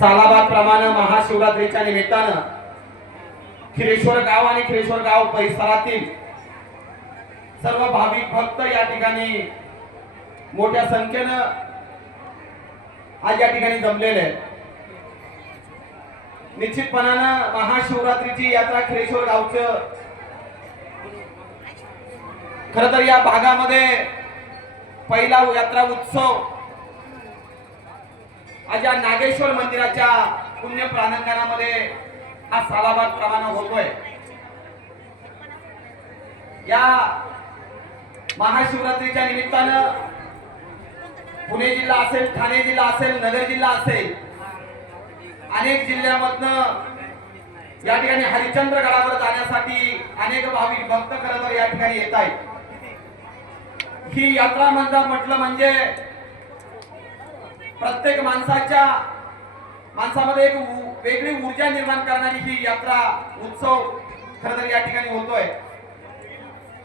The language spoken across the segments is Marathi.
सालाबाद प्रमाणे महाशिवरात्रीच्या निमित्तानं खिरेश्वर गाव आणि खिरेश्वर गाव परिसरातील सर्व भाविक भक्त या ठिकाणी मोठ्या संख्येनं आज या ठिकाणी जमलेले आहेत. निश्चितपणानं महाशिवरात्रीची यात्रा खिरेश्वर गावचं खर तर या भागामध्ये पहिला यात्रा उत्सव आज या नागेश्वर मंदिराच्या पुण्य प्रांगणामध्ये हा सालाबाद प्रमाण होतोय. या महाशिवरात्रीच्या निमित्तानं पुणे जिल्हा असेल ठाणे जिल्हा असेल नगर जिल्हा असेल अनेक जिल्ह्यामधनं या ठिकाणी हरिश्चंद्र गडावर जाण्यासाठी अनेक भाविक भक्त खरं तर या ठिकाणी येत आहेत ही यात्रा म्हणजे म्हटलं म्हणजे प्रत्येक माणसाच्या माणसामध्ये एक वेगळी ऊर्जा निर्माण करणारी ही यात्रा उत्सव खर तर या ठिकाणी होतोय.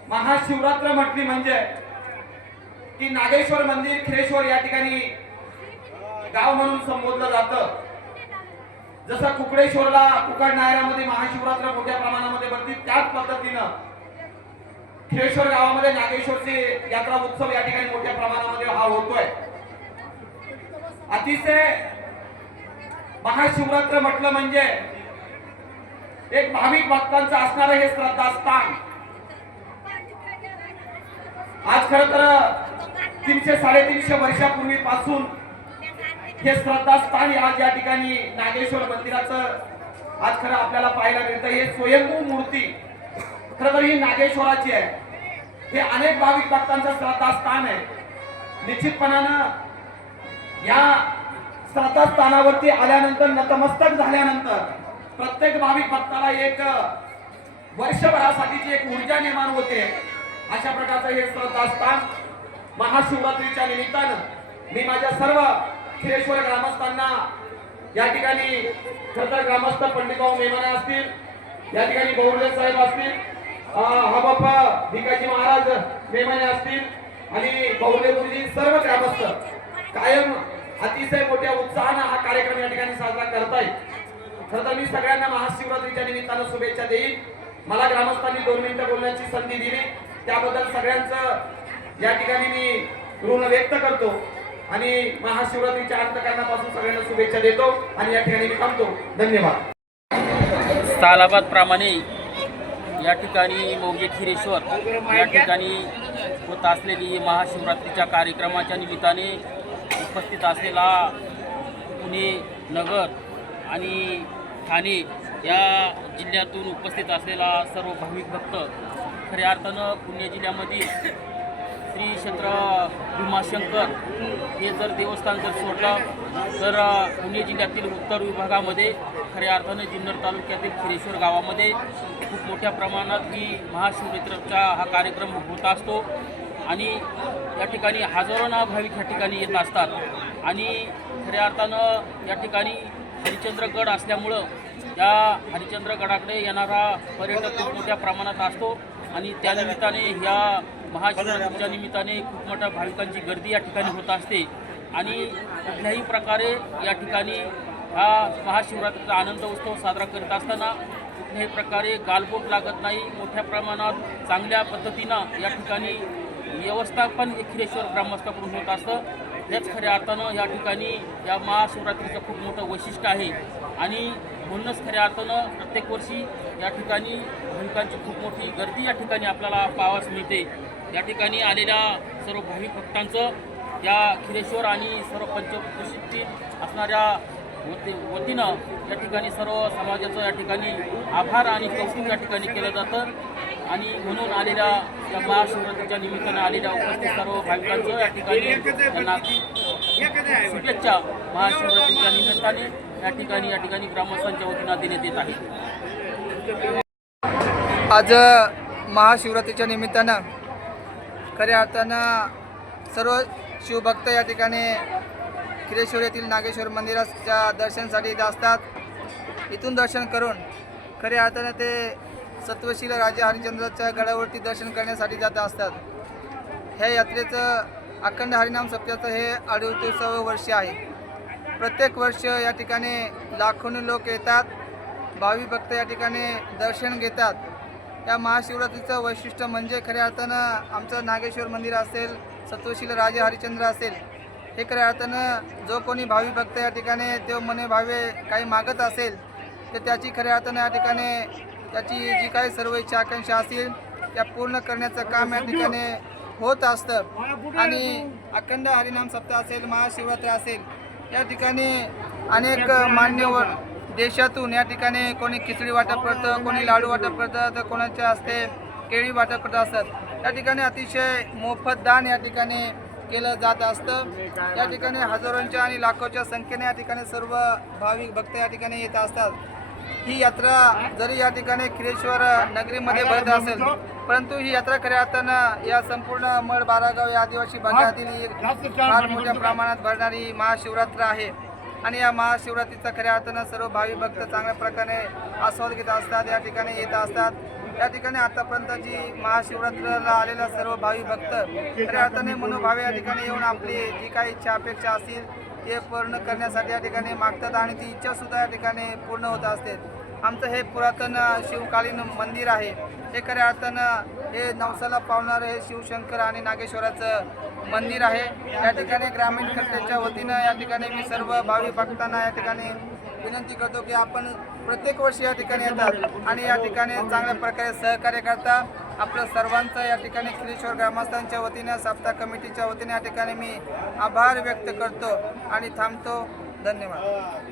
महाशिवरात्र म्हटली म्हणजे की नागेश्वर मंदिर खिरेश्वर या ठिकाणी गाव म्हणून संबोधलं जातं. जसं कुकडेश्वरला कुकड नायरामध्ये महाशिवरात्र मोठ्या प्रमाणामध्ये भरती त्याच पद्धतीनं खिरेश्वर गावामध्ये नागेश्वरची यात्रा उत्सव या ठिकाणी मोठ्या प्रमाणामध्ये हा होतोय. अतिशय महाशिवरात्र म्हटलं म्हणजे एक भाविक भक्तांचं असणारं हे श्रद्धास्थान. आज खर तर तीनशे साडेतीनशे वर्षापूर्वीपासून हे श्रद्धास्थान आज या ठिकाणी नागेश्वर मंदिराचं आज खरं आपल्याला पाहायला मिळतं. हे स्वयंभू मूर्ती खरं तर ही नागेश्वराची आहे. हे अनेक भाविक भक्तांचं श्रद्धास्थान आहे. निश्चितपणानं या स्थानावरती आल्यानंतर नतमस्तक झाल्यानंतर प्रत्येक भाविक भक्ताला एक वर्षभरासाठीची एक ऊर्जा निर्माण होते अशा प्रकारचं हे श्रद्धास्थान महाशिवरात्रीच्या निमित्तानं मी माझ्या सर्व खिरेश्वर ग्रामस्थांना या ठिकाणी खरतर ग्रामस्थ पंडितभाऊ मेमाने असतील या ठिकाणी गौरले साहेब असतील अं, हा बाप्पा भिकाजी महाराज मेमाने असतील आणि गौरले गुरुजी सर्व ग्रामस्थ कायम अतिशय मोठ्या उत्साहानं हा कार्यक्रम या ठिकाणी साजरा करताय खरं तर मी सगळ्यांना महाशिवरात्रीच्या निमित्तानं शुभेच्छा देईन. मला ग्रामस्थांनी दोन मिनिटं बोलण्याची संधी दिली. त्याबद्दल सगळ्यांचं या ठिकाणी मी ऋण व्यक्त करतो आणि महाशिवरात्रीच्या अंतकरणापासून सगळ्यांना शुभेच्छा देतो आणि या ठिकाणी मी थांबतो. धन्यवाद. तालाबाद प्रमाणे या ठिकाणी मोगे खिरेश्वर या ठिकाणी होत असलेली महाशिवरात्रीच्या कार्यक्रमाच्या निमित्ताने उपस्थित असलेला पुणे नगर आणि ठाणे या जिल्ह्यातून उपस्थित असलेला सर्व भाविक भक्त खऱ्या अर्थानं पुणे जिल्ह्यामधील श्री क्षेत्र भीमाशंकर हे जर देवस्थान जर सोडलं तर पुणे जिल्ह्यातील उत्तर विभागामध्ये खऱ्या अर्थानं जुन्नर तालुक्यातील खिरेश्वर गावामध्ये खूप मोठ्या प्रमाणात ही महाशिवरात्रीचा हा कार्यक्रम होत असतो. आणि या ठिकाणी हजारोना भाविक या ठिकाणी येत असतात. आणि खऱ्या अर्थानं या ठिकाणी हरिश्चंद्रगड असल्यामुळं या हरिश्चंद्रगडाकडे येणारा पर्यटक खूप मोठ्या प्रमाणात असतो आणि त्यानिमित्ताने ह्या महाशिवरात्रीच्या निमित्ताने खूप मोठ्या भाविकांची गर्दी या ठिकाणी होत असते. आणि कुठल्याही प्रकारे या ठिकाणी हा महाशिवरात्रीचा आनंद उत्सव साजरा करत असताना कुठल्याही प्रकारे गालबोट लागत नाही. मोठ्या प्रमाणात चांगल्या पद्धतीनं या ठिकाणी व्यवस्थापन हे खिरेश्वर ग्रामस्थाकडून होत असतं. हेच खऱ्या अर्थानं या ठिकाणी या महाशिवरात्रीचं खूप मोठं वैशिष्ट्य आहे. आणि म्हणूनच खऱ्या अर्थानं प्रत्येक वर्षी या ठिकाणी भाविकांची खूप मोठी गर्दी या ठिकाणी आपल्याला पाहावास मिळते. या ठिकाणी आलेल्या सर्व भाविक भक्तांचं या खिरेश्वर आणि सर्व पंचकृषीतील असणाऱ्या वती वतीनं या ठिकाणी सर्व समाजाचं या ठिकाणी आभार आणि कौतुक या ठिकाणी केलं जातं. आणि म्हणून आलेल्या या महाशिवरात्रीच्या निमित्तानं आलेल्या उपस्थित सर्व भाविकांचं या ठिकाणी त्यांना शुभेच्छा महाशिवरात्रीच्या निमित्ताने या ठिकाणी या ठिकाणी ग्रामस्थांच्या वतीनं देण्यात येत आहे. आज महाशिवरात्रीच्या निमित्तानं खऱ्या अर्थानं सर्व शिवभक्त या ठिकाणी खिरेश्वर येथील नागेश्वर मंदिराच्या दर्शनासाठी इथं असतात. इथून दर्शन करून खऱ्या अर्थानं ते सत्वशील राजा हरिश्चंद्राच्या गडावरती दर्शन करण्यासाठी जात असतात. ह्या यात्रेचं अखंड हरिनाम सप्ताचं हे अडतीसावं वर्ष आहे. प्रत्येक वर्ष या ठिकाणी लाखोनी लोक येतात भावी भक्त या ठिकाणी दर्शन घेतात. या महाशिवरात्रीचं वैशिष्ट्य म्हणजे खऱ्या अर्थानं आमचं नागेश्वर मंदिर असेल सत्वशील राजे हरिश्चंद्र असेल हे खऱ्या अर्थानं जो कोणी भावी भक्त या ठिकाणी तो मने भावे काही मागत असेल तर त्याची खऱ्या अर्थानं या ठिकाणी त्याची जी काही सर्व इच्छा आकांक्षा असतील त्या पूर्ण करण्याचं काम या ठिकाणी होत असतं. आणि अखंड हरिनाम सप्ताह असेल महाशिवरात्री असेल या ठिकाणी अनेक मान्यवर देशातून या ठिकाणी कोणी खिचडी वाटप करतं कोणी लाडू वाटप करतं तर कोणाच्या हस्ते केळी वाटप करत असतात. या ठिकाणी अतिशय मोफत दान या ठिकाणी केलं जात असतं. या ठिकाणी हजारोंच्या आणि लाखोच्या संख्येने या ठिकाणी सर्व भाविक भक्त या ठिकाणी येत असतात. ही यात्रा जरी या ठिकाणी खिरेश्वर नगरीमध्ये भरत असेल परंतु ही यात्रा खऱ्या अर्थानं या संपूर्ण मड बारागाव या आदिवासी भागातील ही एक फार मोठ्या प्रमाणात भरणारी महाशिवरात्र आहे. आणि या महाशिवरात्रीचा खऱ्या अर्थानं सर्व भावी भक्त चांगल्या प्रकारे आस्वाद घेत असतात या ठिकाणी येत असतात. या ठिकाणी आतापर्यंत जी महाशिवरात्रीला आलेला सर्व भावी भक्त खऱ्या अर्थाने मनोभावे या ठिकाणी येऊन आपली जी काही इच्छा अपेक्षा असतील हे पूर्ण करण्यासाठी या ठिकाणी मागतात आणि ती इच्छा सुद्धा या ठिकाणी पूर्ण होत असते. आमचं हे पुरातन शिवकालीन मंदिर आहे. हे खऱ्या अर्थानं हे नवसाला पावणारं हे शिवशंकर आणि नागेश्वराचं मंदिर आहे. या ठिकाणी ग्रामीण खर्चाच्या वतीनं या ठिकाणी मी सर्व भावी भक्तांना या ठिकाणी विनंती करतो की आपण प्रत्येक वर्षी या ठिकाणी येतात आणि या ठिकाणी चांगल्या प्रकारे सहकार्य करता. आपलं सर्वांचं या ठिकाणी श्रीश्वर ग्रामस्थांच्या वतीनं सप्ताह कमिटीच्या वतीने या ठिकाणी मी आभार व्यक्त करतो आणि थांबतो. धन्यवाद.